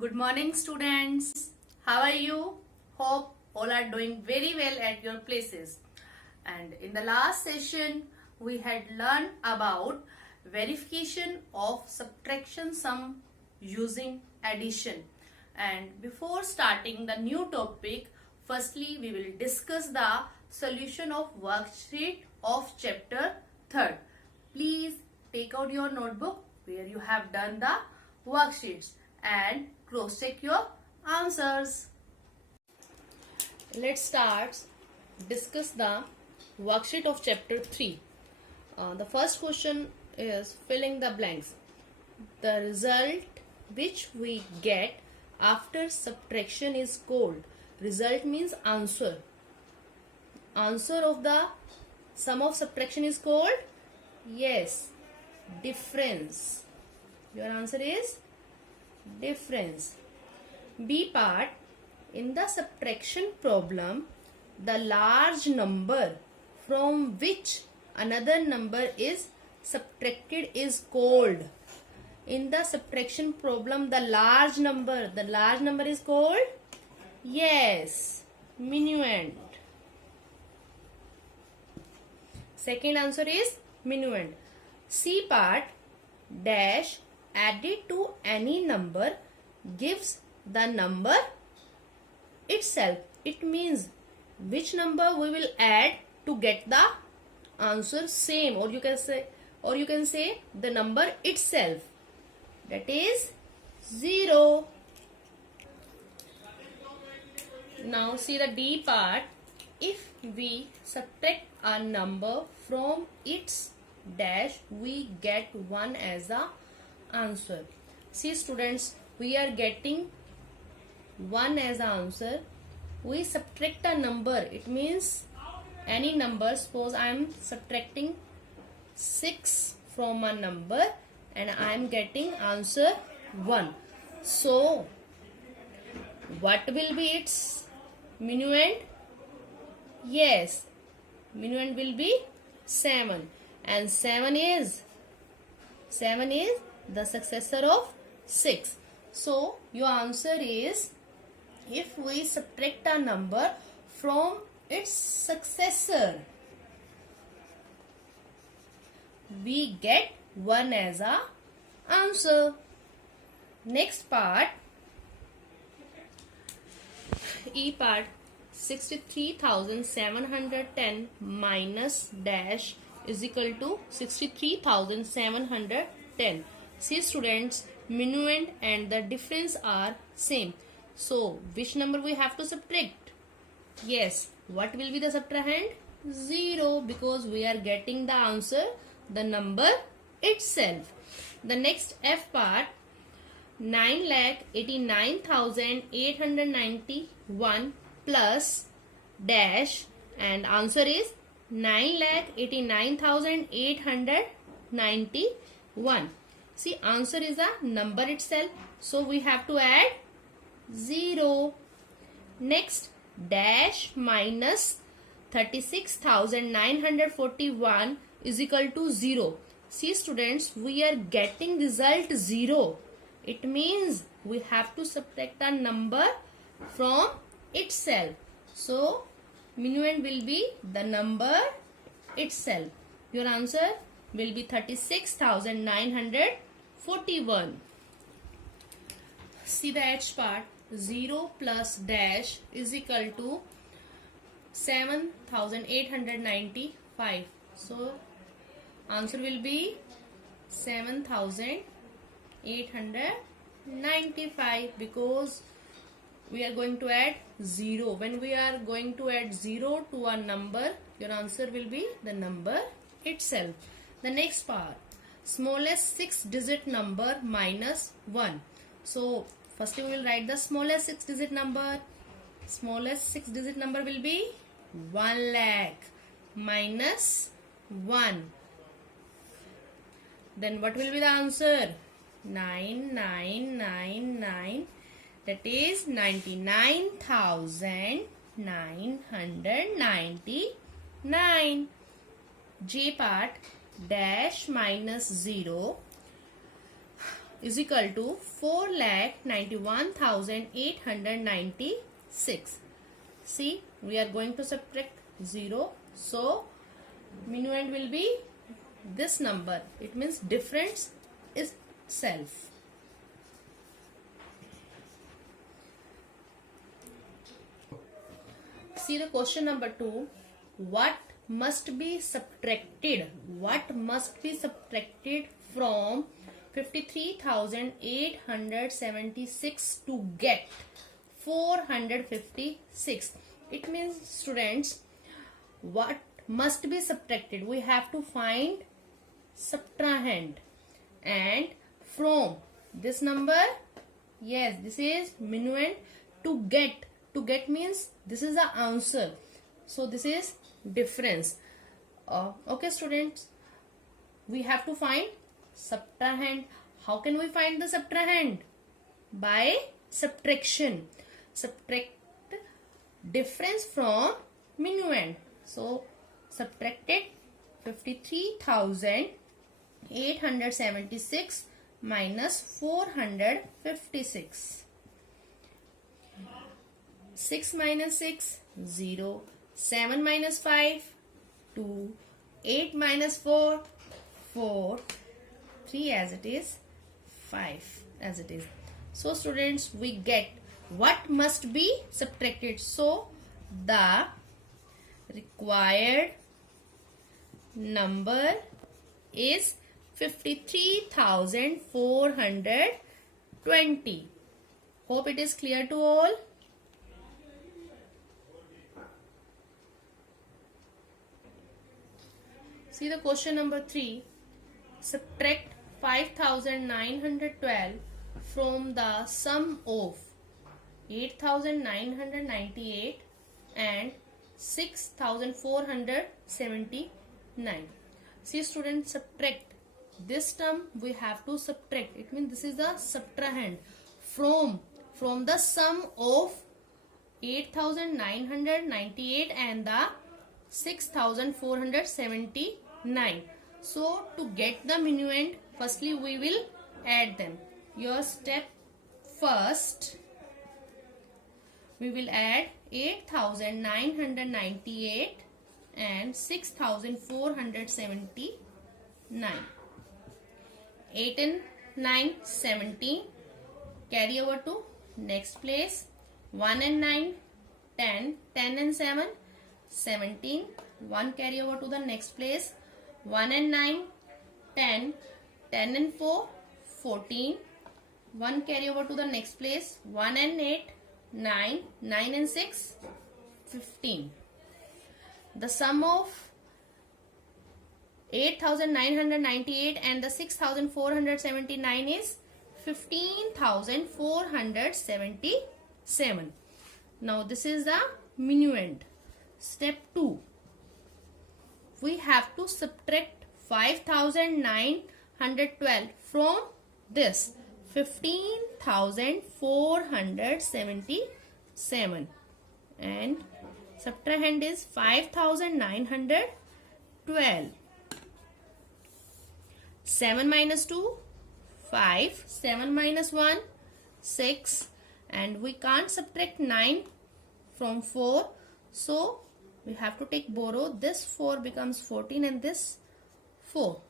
Good morning, students. How are you? Hope all are doing very well at your places. And in the last session, we had learned about verification of subtraction sum using addition. And before starting the new topic, firstly we will discuss the solution of worksheet of chapter 3rd. Please take out your notebook where you have done the worksheets and cross check your answers. Let's start discuss the worksheet of chapter 3. The first question is filling the blanks. The result which we get after subtraction is called. Result means answer. Answer of the sum of subtraction is called? Yes, difference. Your answer is difference. B part, in the subtraction problem, the large number from which another number is subtracted is called. In the subtraction problem, the large number is called? Yes, minuend. Second answer is minuend. C part, dash added to any number gives the number itself. It means which number we will add to get the answer same, or you can say the number itself, that is 0. Now see the D part. If we subtract a number from its dash, we get 1 as the answer. See students, we are getting 1 as the answer. We subtract a number, it means any number. Suppose I am subtracting 6 from a number and I am getting answer 1. So what will be its minuend? Yes, minuend will be 7, and 7 is the successor of 6. So your answer is, if we subtract a number from its successor, we get 1 as a answer. Next part, E part, 63,710 minus dash is equal to 63,710. See students, minuend and the difference are same. So which number we have to subtract? Yes, what will be the subtrahend? 0, because we are getting the answer, the number itself. The next F part, 9,89,891 plus dash, and answer is 9,89,891. See, answer is a number itself, so we have to add 0. Next, dash minus 36,941 is equal to 0. See students, we are getting result 0. It means we have to subtract a number from itself. So minuend will be the number itself. Your answer will be 36,941. See the H part, 0 plus dash is equal to 7,895. So answer will be 7,895, because we are going to add 0. When we are going to add 0 to a number, your answer will be the number itself. The next part, smallest 6-digit number minus 1. So firstly we will write the smallest 6-digit number. Smallest 6-digit number will be 1 lakh minus 1. Then what will be the answer? 9999. That is 99,999. J part, dash minus 0. is equal to 4,91,896. See, we are going to subtract 0. So, minuend will be this number. It means difference is self. See the question number 2. What must be subtracted? What must be subtracted from 53,876 to get 456? It means, students, what must be subtracted? We have to find subtrahend, and from this number, yes, this is minuend. To get means this is the answer, so this is difference. Okay students, we have to find subtrahend. How can we find the subtrahend? By subtraction. Subtract difference from minuend. So subtracted 53,876 minus 456. 6 minus 6, 0. 7 minus 5, 2. 8 minus 4, 4. 3 as it is, 5 as it is. So students, we get what must be subtracted. So the required number is 53,420. Hope it is clear to all. See the question number 3. Subtract 5,912 from the sum of 8,998 and 6,479. See students, subtract. This term we have to subtract. It means this is the subtrahend from the sum of 8,998 and the 6,479. So to get the minuend, firstly we will add them. Your step first, we will add 8,998 and 6,479. 8 and 9, 17. Carry over to next place. 1 and 9, 10. 10 and 7, 17. 1 carry over to the next place. 1 and 9, 10. 10 and 4, 14. 1 carry over to the next place. 1 and 8, 9. 9 and 6, 15. The sum of 8,998 and the 6,479 is 15,477. Now this is the minuend. Step 2. We have to subtract 5,912 from this 15,477, and subtrahend is 5,912. 7 minus 2, 5. 7 minus 1, 6. And we can't subtract 9 from 4. So we have to take borrow. This 4 becomes 14 and this 4.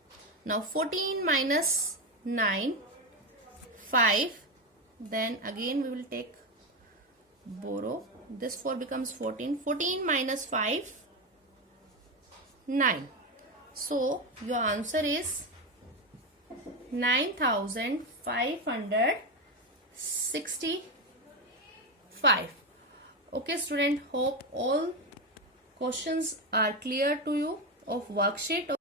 Now 14 minus 9, 5. Then again we will take borrow. This 4 becomes 14. 14 minus 5, 9. So your answer is 9,565. Okay student, hope all questions are clear to you of worksheet.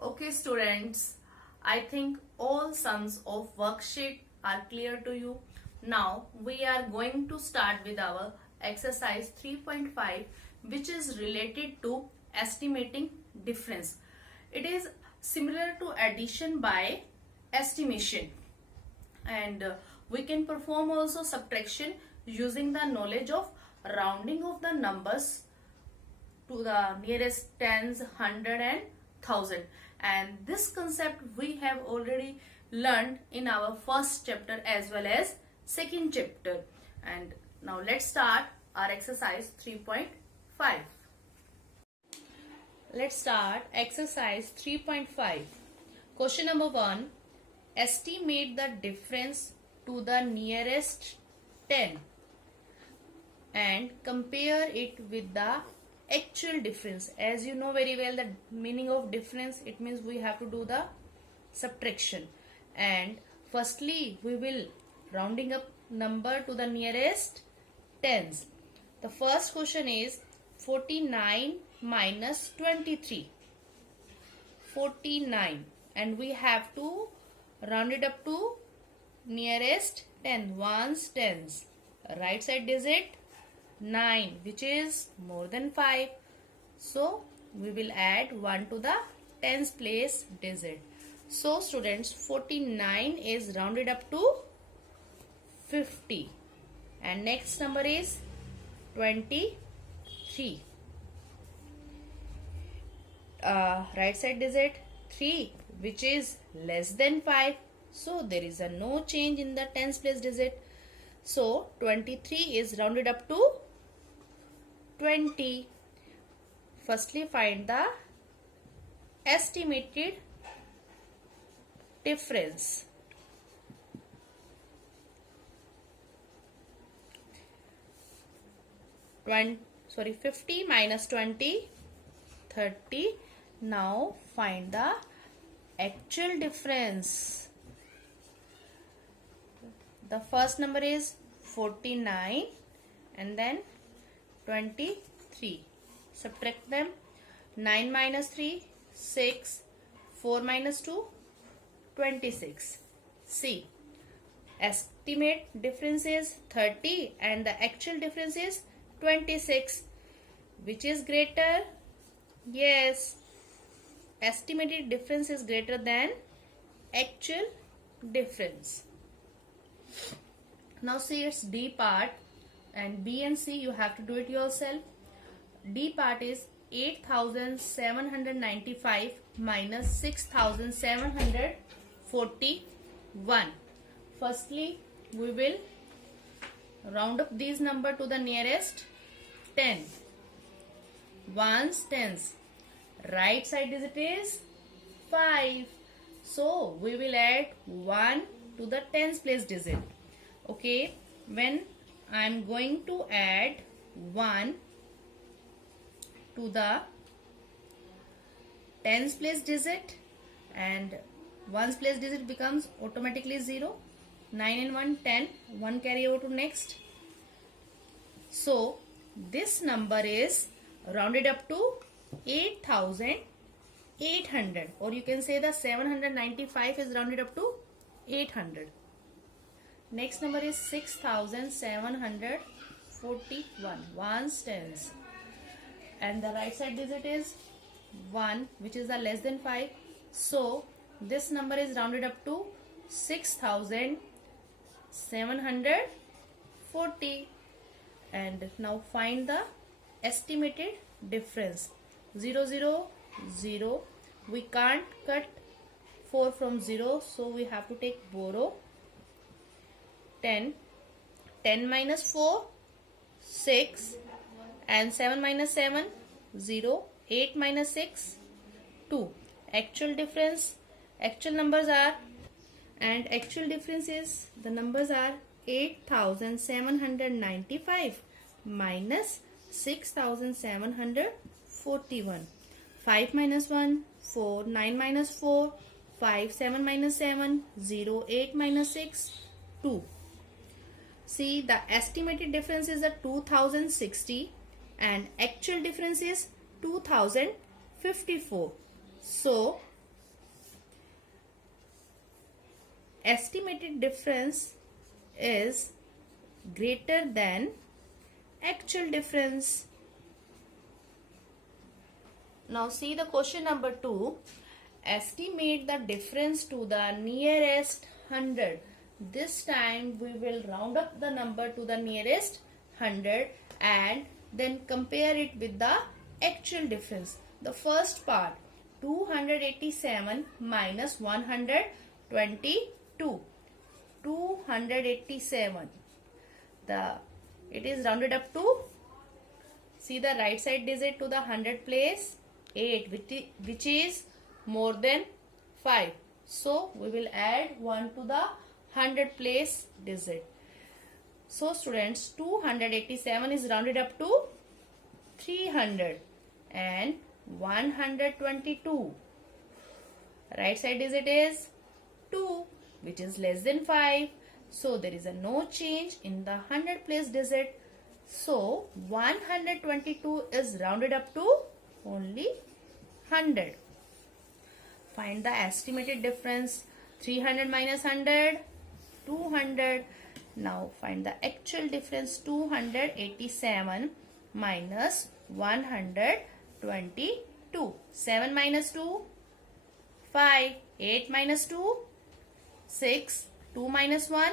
Okay students, I think all sums of worksheet are clear to you. Now we are going to start with our exercise 3.5, which is related to estimating difference. It is similar to addition by estimation, and we can perform also subtraction using the knowledge of rounding of the numbers to the nearest tens, hundred and thousand. And this concept we have already learned in our first chapter as well as second chapter. And now let's start our exercise 3.5. Let's start exercise 3.5. Question number 1. Estimate the difference to the nearest 10 and compare it with the actual difference. As you know very well, the meaning of difference, it means we have to do the subtraction. And firstly, we will rounding up number to the nearest tens. The first question is 49 minus 23. 49, and we have to round it up to nearest 10, ones, tens. Right side digit 9, which is more than 5. So we will add 1 to the tens place digit. So students, 49 is rounded up to 50. And next number is 23. Right side digit 3, which is less than 5. So there is a no change in the tens place digit. So 23 is rounded up to 20. Firstly, find the estimated difference. 50 minus 20, 30. Now find the actual difference. The first number is 49 and then 23. Subtract them. 9 minus 3, 6. 4 minus 2, 26. See, estimate difference is 30 and the actual difference is 26. Which is greater? Yes, estimated difference is greater than actual difference. Now see its D part, and B and C you have to do it yourself. D part is 8,795 minus 6,741. Firstly, we will round up these number to the nearest 10. Ones, tens. Right side digit is 5. So we will add 1 to the tens place digit. Okay, when I am going to add 1 to the tens place digit, and ones place digit becomes automatically 0. 9 and 1, 10. 1 carry over to next. So this number is rounded up to 8,800, or you can say the 795 is rounded up to 800. Next number is 6,741. Ones, tens. And the right side digit is 1, which is the less than 5. So this number is rounded up to 6,740. And now find the estimated difference. 0, 0, 0. We can't cut 4 from 0, so we have to take borrow. 10. 10 minus 4, 6. And 7 minus 7, 0. 8 minus 6, 2. Actual difference, actual numbers are, and actual difference is, the numbers are 8,795 minus 6,741. 5 minus 1, 4. 9 minus 4, 5. 7 minus 7, 0. 8 minus 6, 2. See, the estimated difference is a 2060 and actual difference is 2054. So estimated difference is greater than actual difference. Now see the question number 2. Estimate the difference to the nearest 100. This time we will round up the number to the nearest 100 and then compare it with the actual difference. The first part, 287 minus 100 22. 287. It is rounded up to, see the right side digit to the 100 place, 8, which is more than 5. So we will add 1 to the 100 place digit. So students, 287 is rounded up to 300 and 122. Right side digit is 2, which is less than 5. So there is a no change in the 100 place digit. So 122 is rounded up to only 100. Find the estimated difference. 300 minus 100, 200. Now find the actual difference. 287 minus 122. 7 minus 2, 5. 8 minus 2, 6. 2 minus 1,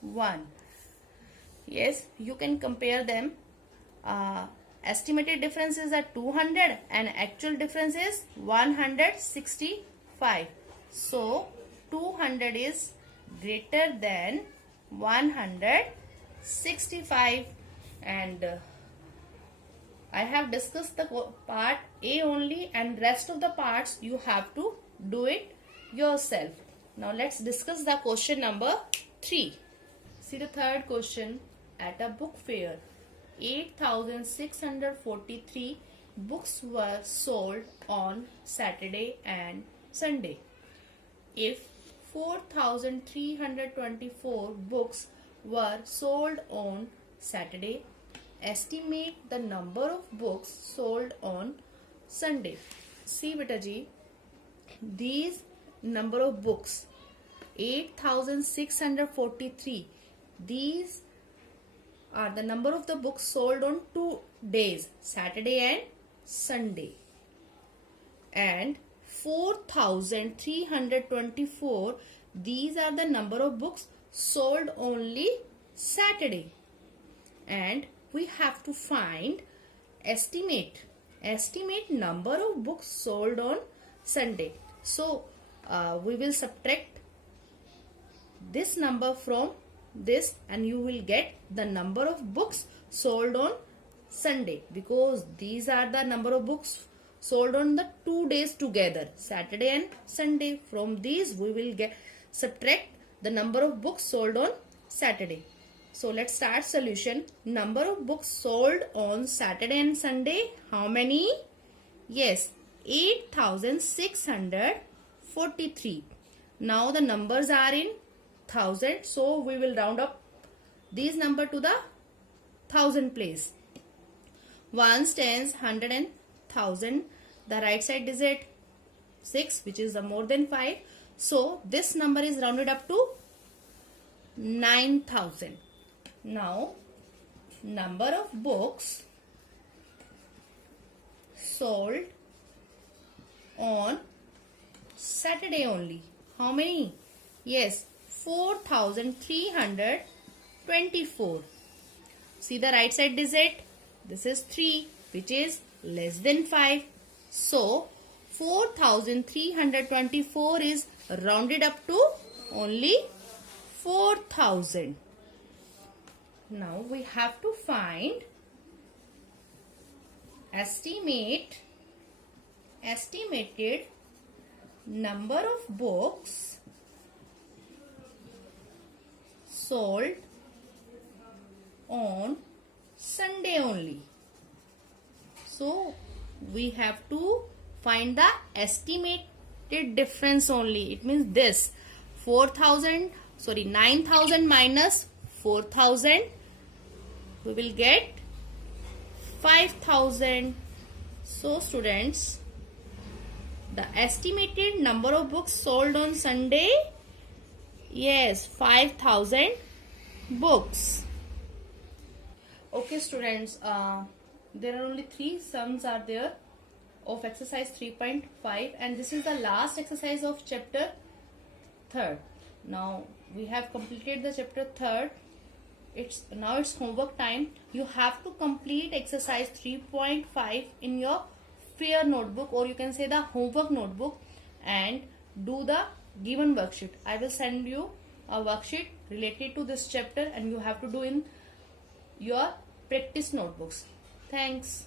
1. Yes, you can compare them. Estimated difference is at 200 and actual difference is 165. So 200 is greater than 165, and I have discussed the part A only, and rest of the parts you have to do it yourself. Now let's discuss the question number 3. See the third question. At a book fair, 8,643 books were sold on Saturday and Sunday. If 4,324 books were sold on Saturday, estimate the number of books sold on Sunday. See beta ji, these number of books 8,643, these are the number of the books sold on 2 days, Saturday and Sunday. And 4,324, these are the number of books sold only Saturday. And we have to find estimate number of books sold on Sunday. So we will subtract this number from this and you will get the number of books sold on Sunday, because these are the number of books sold on the 2 days together, Saturday and Sunday. From these we will subtract the number of books sold on Saturday. So let's start solution. Number of books sold on Saturday and Sunday, how many? Yes, 8,643. Now the numbers are in thousand, so we will round up these number to the thousand place. Ones, tens, hundred and thousand. The right side digit 6, which is the more than 5. So this number is rounded up to 9,000. Now number of books sold on Saturday only, how many? Yes, 4,324. See the right side digit, this is 3, which is less than 5. So 4,324 is rounded up to only 4,000. Now we have to find estimated number of books sold on Sunday only. So we have to find the estimated difference only. It means this 9,000 minus 4,000, we will get 5,000. So students, the estimated number of books sold on Sunday, yes, 5,000 books. Okay students, there are only 3 sums are there of exercise 3.5, and this is the last exercise of chapter 3rd. Now we have completed the chapter 3rd. Now it's homework time. You have to complete exercise 3.5 in your fair notebook, or you can say the homework notebook, and do the given worksheet. I will send you a worksheet related to this chapter and you have to do in your practice notebooks. Thanks.